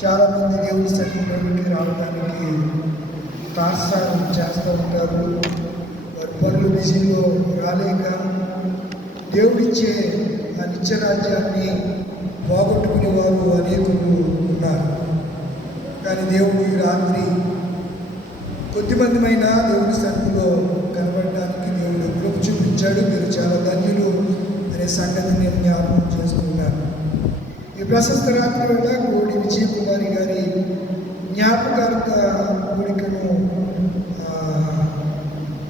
చాలామంది దేవుడి సన్నిధిలోకి రావడానికి తాత్సారం చేస్తూ ఉంటారు. వారి పనులు బిజీలో రాలేక దేవుడిచ్చే ఆ నిత్యరాజ్యాన్ని పోగొట్టుకునే వారు అనేకులు ఉన్నారు. కానీ దేవుడు ఈ రాత్రి కొద్దిమందిమైనా దేవుడి సన్నిధిలో కనబడడానికి దేవుడు కృప చూపించాడు. మీరు చాలా ధన్యులు అనే సంగతి నేను జ్ఞాపకం చేస్తున్నాను. ఈ ప్రశస్త రాత్రి వేళ కోడి విజయకుమారి గారి జ్ఞాపకార్థ కోరికను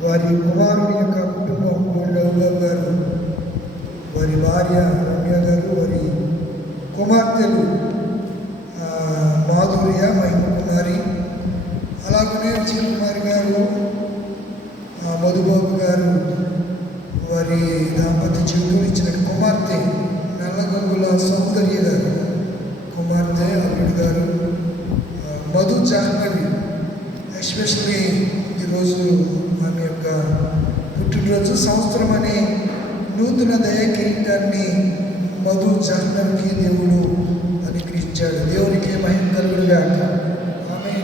వారి కుమారుని యొక్క కుటుంబం రఘుబాబు గారు, వారి భార్య రమ్య గారు, వారి కుమార్తెలు మాధుర్య మహిమ కుమారి, అలాగనే విజయకుమారి గారు, మధుబాబు గారు, వారి దాంపత్య జీవితం ఇచ్చిన కుమార్తె నల్లగంగుల సౌందర్య గారు, కుమార్తె అల్లుడు గారు, మధు జాహ్నవి. ఎస్పెషల్లీ ఈరోజు ఆమె యొక్క పుట్టినరోజు సంవత్సరం అనే నూతన దయ కిరీటాన్ని మధు జాహ్నవికి దేవుడు అనుగ్రహించాడు. దేవునికి మహిమ కలుగునుగా. ఆమె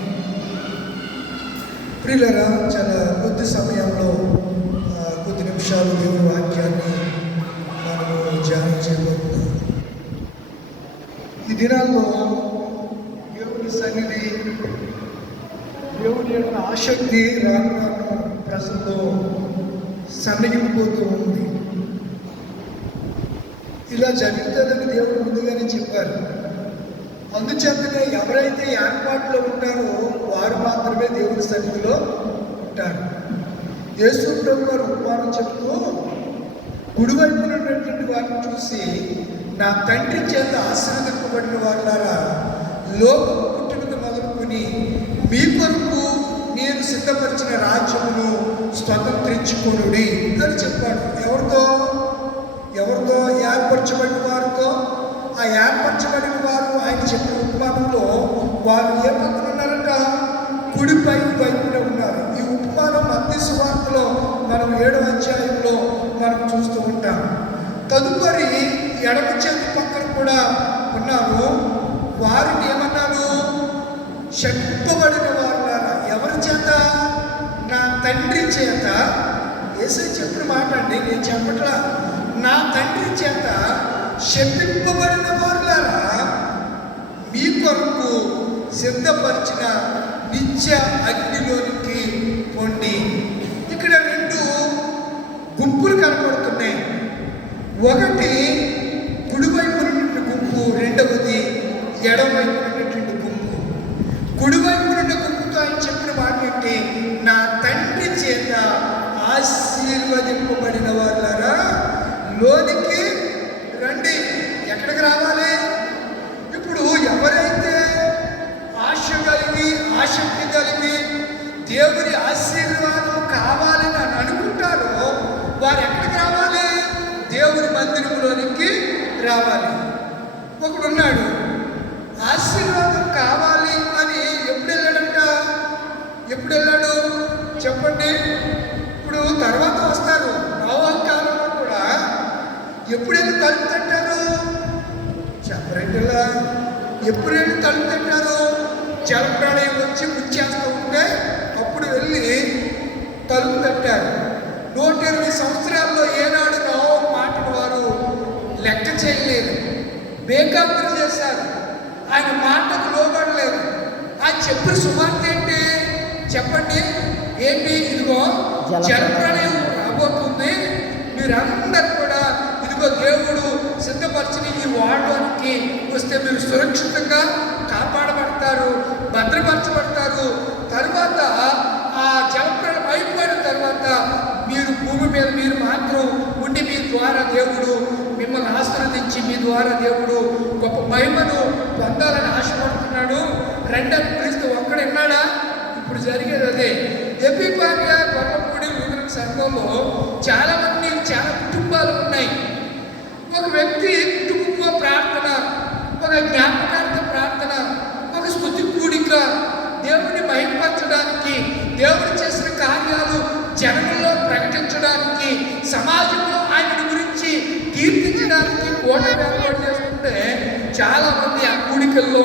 ప్రియులారా, చాలా కొద్ది సమయంలో కొద్ది నిమిషాలు దేవుని వాక్యాన్ని మనము ధ్యానం చేయబోతున్నాం. ఈ దినాల్లో దేవుని సన్నిధి, దేవుని యొక్క ఆసక్తి రాను రాను ప్రజల్లో సన్నగిపోతూ ఉంది. ఇలా జరుగుతుందని దేవుడు ముందుగానే చెప్పారు. అందుచేతనే ఎవరైతే ఏర్పాటులో ఉంటారో వారు మాత్రమే దేవుని సన్నిధిలో ఉంటారు. యేసు ప్రభు వారు ఉపమానం చెప్తూ కుడివైపున ఉన్నటువంటి వారిని చూసి, నా తండ్రి చేత ఆశీర్వదింపబడిన వారులారా, లోకము పుట్టినది మొదలుకొని మీ కొరకు నేను సిద్ధపరిచిన రాజ్యమును స్వతంత్రించుకొనుడి అని చెప్పాడు. ఎవరితో ఏర్పరచబడిన వారితో. ఆ ఏర్పరచబడిన వారు ఆయన చెప్పిన ఉపమానంలో వారు ఏ పక్కన ఉన్నారంట? కుడిపై వైపున ఉన్నారు. ఈ ఉపమానం మత్తయి సువార్తలో మనం 7వ అధ్యాయంలో మనం చూస్తూ ఉంటాం. తదుపరి ఎడమ చేతి పక్కన కూడా ఉన్నారు. వారిని ఏమన్నారు? శపింపబడిన వారులారా. ఎవరి చేత? నా తండ్రి చేత. యేసు చెప్పిన మాట అండి, నేను చెప్పట్లా. నా తండ్రి చేత శపింపబడిన వారులారా, మీ కొరకు సిద్ధపరిచిన నిత్య అగ్నిలోనికి పొండి. ఇక్కడ 2 గుంపులు కనపడుతున్నాయి. ఒకటి కుడివైపు ఉన్నటువంటి గుంపు, రెండవది ఎడమవైపు ఉన్నటువంటి గుంపు. కుడివైపు ఉన్న గుంపుతో ఆయన చెప్పిన మాట ఏంటి? నా తండ్రి చేత ఆశీర్వదింపబడిన వాళ్ళారా, లోనికి రండి. ఎక్కడికి రావాలి? ఇప్పుడు ఎవరైతే ఆసక్తి కలిగి దేవుని ఆశీర్వాదం కావాలని అనుకుంటారో వారు ఎక్కడికి రావాలి? దేవుని మందిరంలోనికి రావాలి. ఒకడున్నాడు, ఆశీర్వాదం కావాలి అని ఎప్పుడు వెళ్ళాడంట? ఎప్పుడు వెళ్ళాడు చెప్పండి? ఇప్పుడు తర్వాత వస్తారు. నోవహు కాలంలో కూడా ఎప్పుడు వెళ్ళి తలుపు తట్టారు? చెప్పరేంటిలా? ఎప్పుడు వెళ్ళి తలుపు తట్టారు? జలప్రాణయం వచ్చి ముంచేస్తూ ఉంటే అప్పుడు వెళ్ళి తలుపు తట్టారు. 120 సంవత్సరాల్లో ఏనాడు నోవహు మాటను వారు లెక్క చేయలేదు, బేఖాతరు చేశారు. ఆయన మాటకు లోబడలేదు. ఆయన చెప్పిన సువార్త ఏంటి చెప్పండి? ఏంటి? ఇదిగో జలప్రళయం రాబోతుంది, మీరందరూ కూడా ఇదిగో దేవుడు సిద్ధపరిచిన ఈ వాడలోనికి వస్తే మీరు సురక్షితంగా కాపాడబడతారు, భద్రపరచబడతారు. తర్వాత ఆ జలప్రళయం అయిపోయిన తర్వాత మీరు భూమి మీద మీరు మాత్రం ఉండి మీ ద్వారా దేవుడు మిమ్మల్ని ఆశీర్వదించి మీ ద్వారా దేవుడు గొప్ప మహిమను పొందాలని ఆశపడుతున్నాడు. రెండవ క్రీస్తు ఒక్కడున్నాడా? ఇప్పుడు జరిగేది అదే. ఎపిఫానియా గొల్లపూడి లూథరన్ సంఘంలో చాలా కుటుంబాలు ఉన్నాయి. ఒక వ్యక్తి కుటుంబ ప్రార్థన, ఒక జ్ఞాపకార్థ ప్రార్థన, ఒక స్తుతి కూడిక, దేవుడిని మహిమపరచడానికి, దేవుడు చేసిన కార్యాలు జనంలో ప్రకటించడానికి, సమాజంలో ఆయన గురించి కీర్తించడానికి కోట ఏర్పాటు చేసుకుంటే చాలా మంది ఆ కూడికల్లో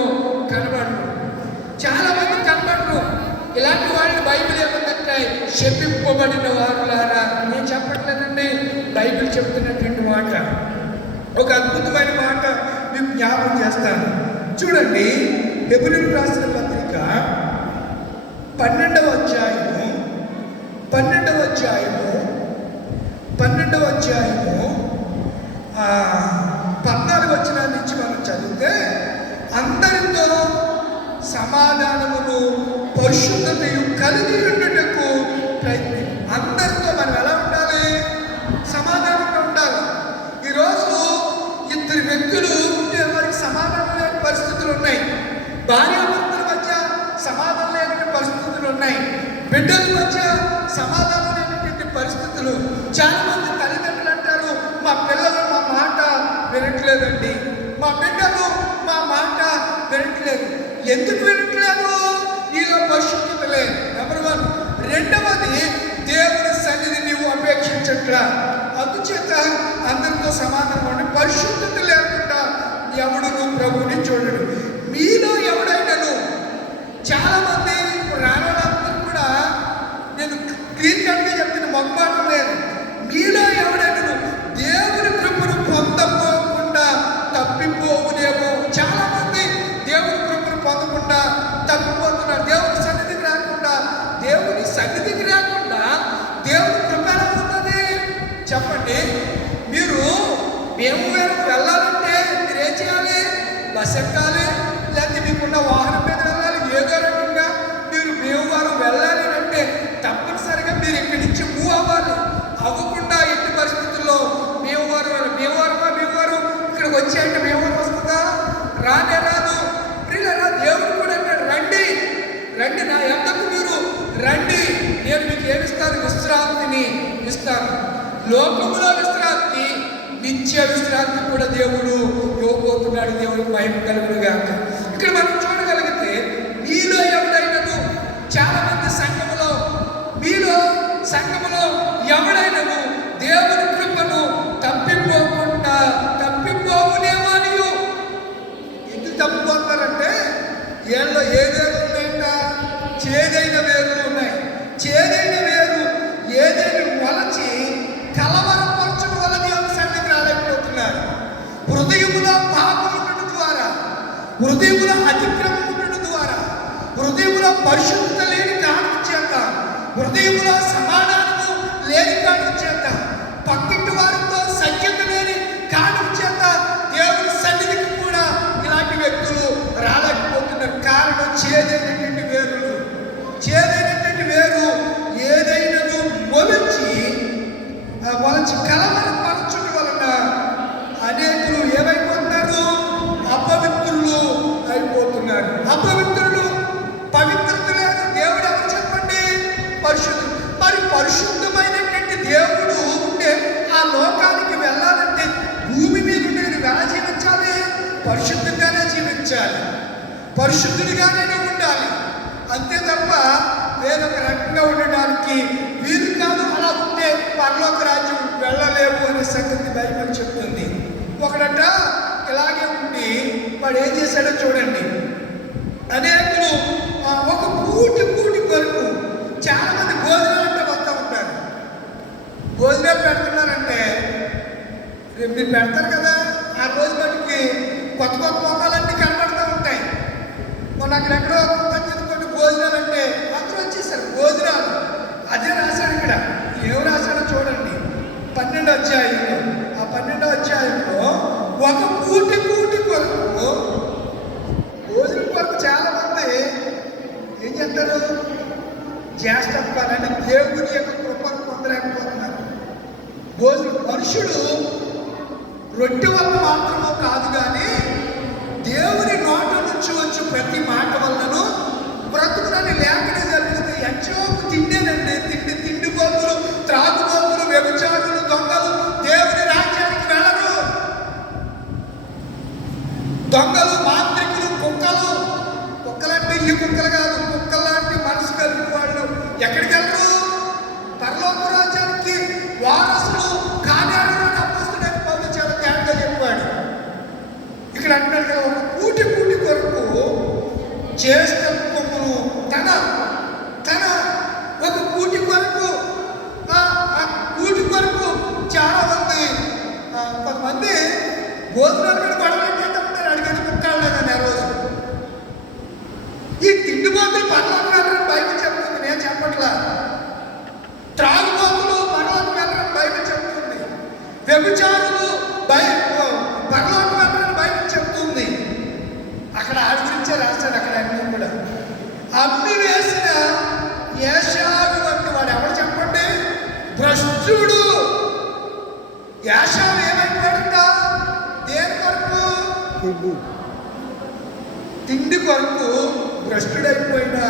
కనబడుతున్నారు. శపింపబడిన వారులారా. నేను చెప్పట్లేదండి, బైబిల్ చెప్తున్నటువంటి మాట. ఒక అద్భుతమైన మాట మీకు జ్ఞాపకం చేస్తాను. చూడండి, హెబ్రీయులకు రాసిన పత్రిక 12వ అధ్యాయము 14వ వచనం నుంచి మనం చదివితే, అందరితో సమాధానమును పరిశుద్ధతయు కలిగి ఉండుటకు ప్రయత్నం. అందరితో మనం ఎలా ఉండాలి? సమాధానంగా ఉండాలి. ఈరోజు ఇద్దరు వ్యక్తులు ఉంటే వారికి సమాధానం లేని పరిస్థితులు ఉన్నాయి. భార్యాభర్తల మధ్య సమాధానం లేని పరిస్థితులు ఉన్నాయి. బిడ్డల మధ్య సమాధానం లేనటువంటి పరిస్థితులు. చాలా మంది తల్లిదండ్రులు అంటారు, మా పిల్లలు మా మాట వినట్లేదండి, మా బిడ్డలు మా మాట వినట్లేదు. ఎందుకు వినట్లేదు? నీలో పరిశుద్ధత లేదు, నెంబర్ 1. రెండవది, దేవుని సన్నిధి నీవు అపేక్షించట్లా. అందుచేత అందరితో సమాధానం ఉండి పరిశుద్ధత లేకుండా ఎవడు ప్రభువుని చూడడు. మీలో ఎవడైనాను, చాలా మంది రానందరూ కూడా నేను క్లీన్ కట్గా చెప్తున్న మొగ్గుమాటం లేదు. మీలో ఎవడైనాను దేవుని కృపను పొందపోకుండా తప్పిపోవునేమో. చాలా మంది దేవుని కృపను పొందకుండా తప్పిపోతున్నారు. దేవుని సన్నిధికి రాకుండా దేవుని కృప ఎలా ఉంటుంది చెప్పండి? మేము వెళ్ళాలంటే మీరు ఏం చేయాలి? బస్ ఎక్కాలి, లేకపోతే మీకున్న వాహనం మీద వెళ్ళాలి. ఏదో రకంగా మీరు మేమువారం వెళ్ళాలి అంటే తప్పనిసరిగా మీరు ఇక్కడి నుంచి మూవ్ అవ్వాలి. అవ్వకుండా ఎట్టి పరిస్థితుల్లో మేమువారం ఇక్కడికి వచ్చేయంటే మేమువారం వస్తుందా? రానే రాదు. దేవుడు కూడా అంటాడు, రండి నా యొద్దకు మీరు రండి, నేను మీకు ఏమిస్తాను? విశ్రాంతిని ఇస్తాను. లోకములో విశ్రాంతి, నిత్య విశ్రాంతి కూడా దేవుడు ఇవ్వబోతున్నాడు. దేవుడికి మహిమ కలుగునుగా. ఇక్కడ మనం చూడగలిగితే, మీలో ఎవడైనాను, చాలా మంది సంఘములో ఎవడైనాను దేవుని కృపను తప్పిపోవునేమో. ఎందుకు తప్పిపోతారంటే, ఏళ్ళలో ఏదేళ్ళు ఉన్నాయంట? చేదైన వేరులు ఉన్నాయి. చేదైన వేరు ఏదైనా మొలచి కలవరపరచడం వల్ల దేవుని సన్నిధికి రాలేకపోతున్నారు. హృదయములో పాపం ఉండడం ద్వారా, హృదయములో అతిక్రమం ఉండడం ద్వారా, హృదయములో పరిశుద్ధత లేని కారణం చేత, హృదయములో సమాధానము లేని కారణం చేత, పక్కింటి వారితో సఖ్యత లేని కారణం చేత దేవుని సన్నిధికి కూడా ఇలాంటి వ్యక్తులు రాలేకపోతున్నారు. కారణం చేదైనటువంటి వేరు ఏదైనా మొలచి కలవరపరచుట వలన అనేకులు ఏమైపోతున్నారు? అపవిత్రులు అయిపోతున్నారు. అపవిత్రులు, పవిత్రత లేదు. దేవుడు ఎవరు చెప్పండి? పరిశుద్ధుడు. మరి పరిశుద్ధమైనటువంటి దేవుడు ఉంటే ఆ లోకానికి వెళ్ళాలంటే భూమి మీద నేను ఎలా జీవించాలి? పరిశుద్ధంగానే జీవించాలి, పరిశుద్ధుడిగానే ఉండాలి. అంతే తప్ప వేరొక రకంగా ఉండడానికి వీలు కాదు. అలా ఉంటే పరలోక రాజ్యం వెళ్ళలేవు అనే సంగతి బైబిల్ చెప్తుంది. ఒకడట ఇలాగే ఉండి వాడు ఏం చేశాడో చూడండి. అనేకులు ఒక పూటి కొరకు చాలా మంది భోజనాలు అంటే వస్తూ ఉంటారు. భోజనాలు పెడుతున్నారంటే మీరు పెడతారు కదా, ఆ రోజు బట్టికి కొత్త మొక్కలన్నీ కనబడుతూ ఉంటాయి. మొన్న అక్కడెక్కడో కొన్ని భోజనాలు అంటే అందరూ వచ్చేసారు. భోజనాలు అదే రాశాడు ఇక్కడ. ఏం రాశాడో చూడండి. 12వ అధ్యాయంలో, ఆ 12వ అధ్యాయంలో ఒక పూటి కొరకు భోజనం కొరకు చాలా మంది ఏం చేస్తారు? చేస్తారంటే దేవుని యొక్క కృపను పొందలేకపోతున్నారు. మనుషుడు రొట్టె వల్ల మాత్రమో కాదు, కానీ దేవుని నోట నుంచి వచ్చి ప్రతి మాట వల్లను బ్రతుకునని లేఖనే జరిగిస్తే ఎంచోపు తిండేనండి. తిండిపోతులు, త్రాగుబోతులు, వ్యభిచారులు, దొంగలు దేవుని రాజ్యానికి వెళ్ళరు. దొంగలు, మాంత్రికులు, కుక్కలంటే ఈ కుక్కలు కాదు, కుక్కలాంటి మనసు కలిగిన వాళ్ళు ఎక్కడికి వెళ్ళరు? పరలోక రాజ్యానికి వారసులు కానేరని అప్పస్తుడని పౌలు చాలా తేటగా చెప్పాడు. ఇక్కడ అంటాడు కదా, ఒక పూటి కొరకు చేసిన కొమ్మును తన ఒక పూటి కొరకు అమ్మి వేసిన ఏషావు వంటి వాడు ఎవరు చెప్పండి? భ్రష్టుడు. ఏషావు ఏమైపోయాడంట? దేని కొరకు? తిండి కొరకు భ్రష్టుడైపోయినా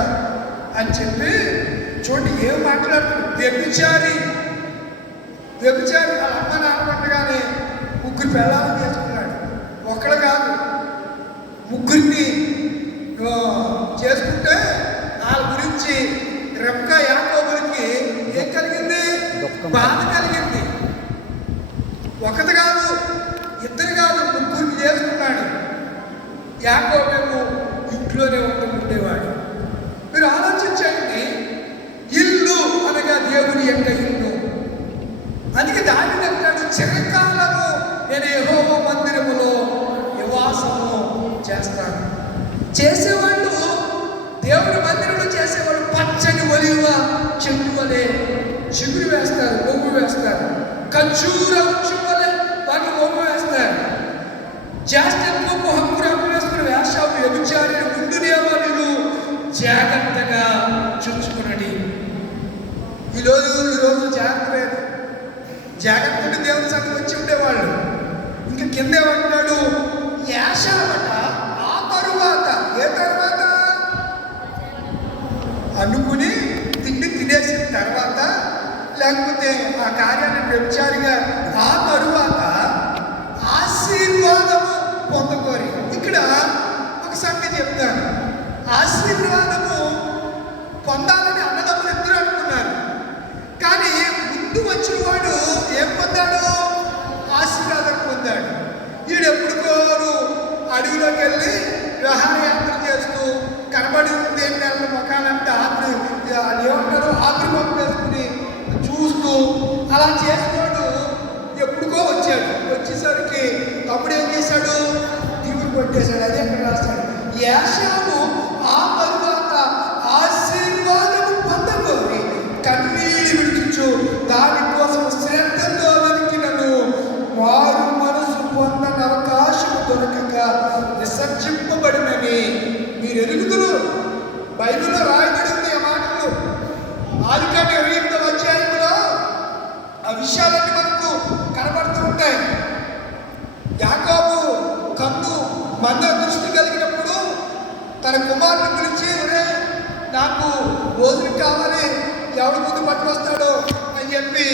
అని చెప్పి చూడండి ఏం మాట్లాడుతున్నాడు. వ్యభిచారి. వాళ్ళ అమ్మ నాన్నగానే 3 పిల్లలు చేసుకున్నాడు. ఒకళ్ళు కాదు, 3 చేసుకుంటే వాళ్ళ గురించి రెబ్కా యాకోబులకి ఏం కలిగింది? బాధ కలిగింది. ఒకటి కాదు, 2 కాదు, 3 చేసుకున్నాడు. యాకోబేమో ఇంట్లోనే ఉండేవాడు. మీరు ఆలోచించండి. ఇల్లు అనగా దేవుని యొక్క ఇల్లు. అందుకే దాన్ని అంటాడు, చిరకాలము నేను యెహోవా మందిరములో నివాసము చేస్తాను. చేసేవాళ్ళు దేవుని మందిరంలో చేసేవాళ్ళు పచ్చని ఒలివ చెట్టు వలె చిగురు వేస్తారు, మొగ్గు వేస్తారు. ఖర్జూర వృక్షం వలె వాళ్ళు మొగ్గు వేస్తారు. జ్యేష్ఠత్వపు హక్కు రంగు వేసుకున్న వేషాలు వ్యభిచారి ముందు నియమాలు జాగ్రత్తగా చూసుకున్నది. ఈరోజు జాగ్రత్త లేదు. జాగ్రత్తగా దేవుని సంగతి వచ్చి ఉండేవాళ్ళు. ఇంకా కింద ఏమంటున్నాడు? యాషావట ఆ తరువాత, ఏ తరువాత? అనుకుని తిండి తినేసిన తర్వాత, లేకపోతే ఆ కార్యాన్ని వ్యభిచారిగా ఆ తరువాత ఆశీర్వాదము పొందుకోరి. ఇక్కడ ఒక సంగతి చెప్తాను. ఆశీర్వాదము పొందాలని అన్నదమ్ములు 2 అనుకున్నారు. కానీ ముందు వచ్చిన వాడు ఏం పొందాడు? ఆశీర్వాదం పొందాడు. వీడెప్పుడుకోరు అడవిలోకి వెళ్ళి విహారయాత్ర చేస్తూ కనబడింది ఏం నెలల ముఖాలంటే ఏమంటారు ఆకులు మొక్క వేసుకుని చూస్తూ అలా చేసుకోడు. ఎప్పుడుకో వచ్చాడు. వచ్చేసరికి తమ్ముడు ఏం చేశాడు? తీవులు కొట్టేశాడు. అదే అక్కడ రాస్తాడు. ఏషావు ఆ తరువాత ఆశీర్వాదము పొందబోయి కన్నీళ్ళు విడుచు దానికోసం శ్రద్ధతో వెతికినను వారు మనసు పొందని అవకాశం దొరకక విసర్జింపబడినని మీరు ఎరుగుదురు. బైబిల్లో రాయబడి ఉంది ఆ మాటలు. ఆదికాండం 28వ అధ్యాయంలో ఆ విషయాలన్నీ మనకు కనబడుతూ ఉంటాయి. యాకోబు కన్ను మంద దృష్టి కలిగినప్పుడు తన కుమారుని పిలిచి, నాకు భోజనం కావాలి, ఎవడు ముందు పట్టుకొస్తాడో అని చెప్పి